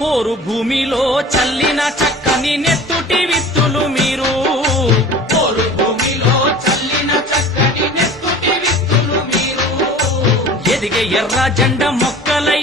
పోరు భూమిలో చల్లిన చక్కని నెత్తుటి విత్తులు మీరు. పోరు భూమిలో చల్లిన చక్కని నెత్తుటి విత్తులు మీరు. ఎదిగే ఎర్ర జెండ మొక్కలై